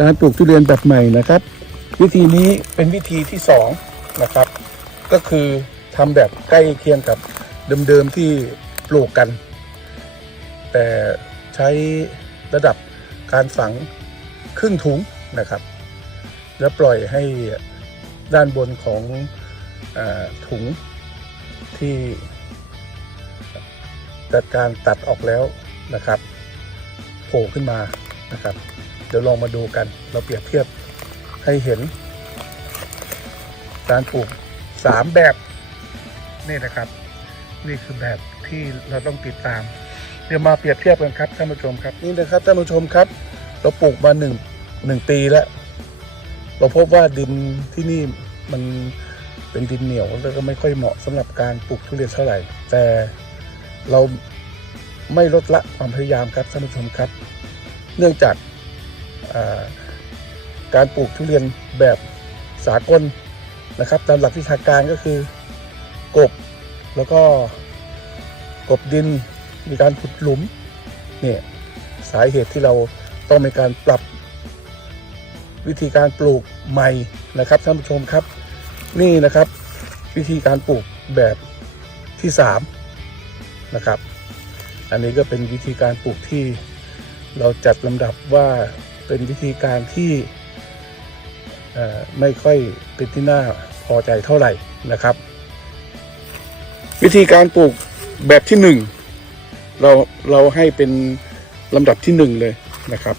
การปลูกทุเรียนแบบใหม่นะครับ วิธีนี้เป็นวิธีที่สองนะครับ ก็คือทำแบบใกล้เคียงกับเดิมๆที่ปลูกกัน แต่ใช้ระดับการฝังครึ่งถุงนะครับ แล้วปล่อยให้ด้านบนของอถุงที่จัดการตัดออกแล้วนะครับ โผล่ขึ้นมานะครับ ดี๋ยวลองมาดูกัน เราเปรียบเทียบให้เห็น การปลูกสามแบบนี่นะครับ นี่คือแบบที่เราต้องติดตาม เดี๋ยวมาเปรียบเทียบกันครับท่านผู้ชมครับนี่นะครับท่านผู้ชมครับ เราปลูกมาหนึ่งหนึ่งปีแล้ว เราพบว่าดินที่นี่มันเป็นดินเหนียวแล้วก็ไม่ค่อยเหมาะสำหรับการปลูกทุเรียนเท่าไหร่ แต่เราไม่ลดละความพยายามครับท่านผู้ชมครับ เนื่องจาก การปลูกทุเรียนแบบสากลนะครับตามหลักวิชาการก็คือกบแล้วก็กบดินมีการขุดหลุมเนี่ยสาเหตุที่เราต้องมีการปรับวิธีการปลูกใหม่นะครับท่านผู้ชมครับ นี่นะครับ วิธีการปลูกแบบที่สามนะครับ อันนี้ก็เป็นวิธีการปลูกที่เราจัดลำดับว่า เป็นวิธีการที่ไม่ค่อยเป็นที่น่าพอใจเท่าไหร่นะครับ วิธีการปลูกแบบที่หนึ่งเราเราให้เป็นลำดับที่หนึ่งเลยนะครับ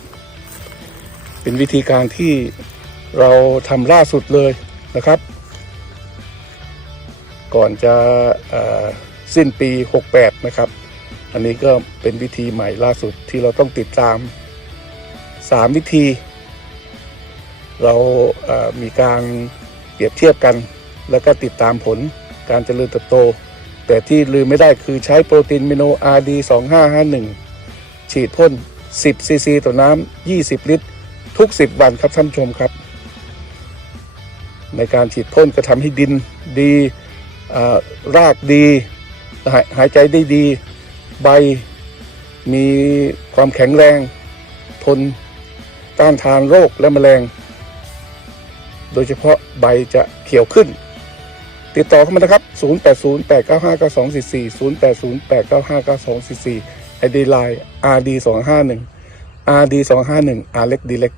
เป็นวิธีการที่เราทำล่าสุดเลยนะครับ ก่อนจะสิ้นปี 68 นะครับ อันนี้ก็เป็นวิธีใหม่ล่าสุดที่เราต้องติดตาม 3 วิธี เรามีการเปรียบเทียบกัน แล้วก็ติดตามผลการเจริญเติบโต แต่ที่ลืมไม่ได้คือใช้โปรตีนเมโน RD 2551 ฉีดพ่น 10 ซีซีต่อน้ำ 20 ลิตร ทุก 10 วันครับท่านชมครับ ในการฉีดพ่นก็ทำให้ดินดีรากดีหาหายใจได้ดี ใบมีความแข็งแรง ทน ต้านทานโรคและแมลง โดยเฉพาะใบจะเขียวขึ้น ติดต่อเข้ามานะครับ 0808959244 0808959244ไอดีไลน์ RD251 RD251 R เล็ก D เล็ก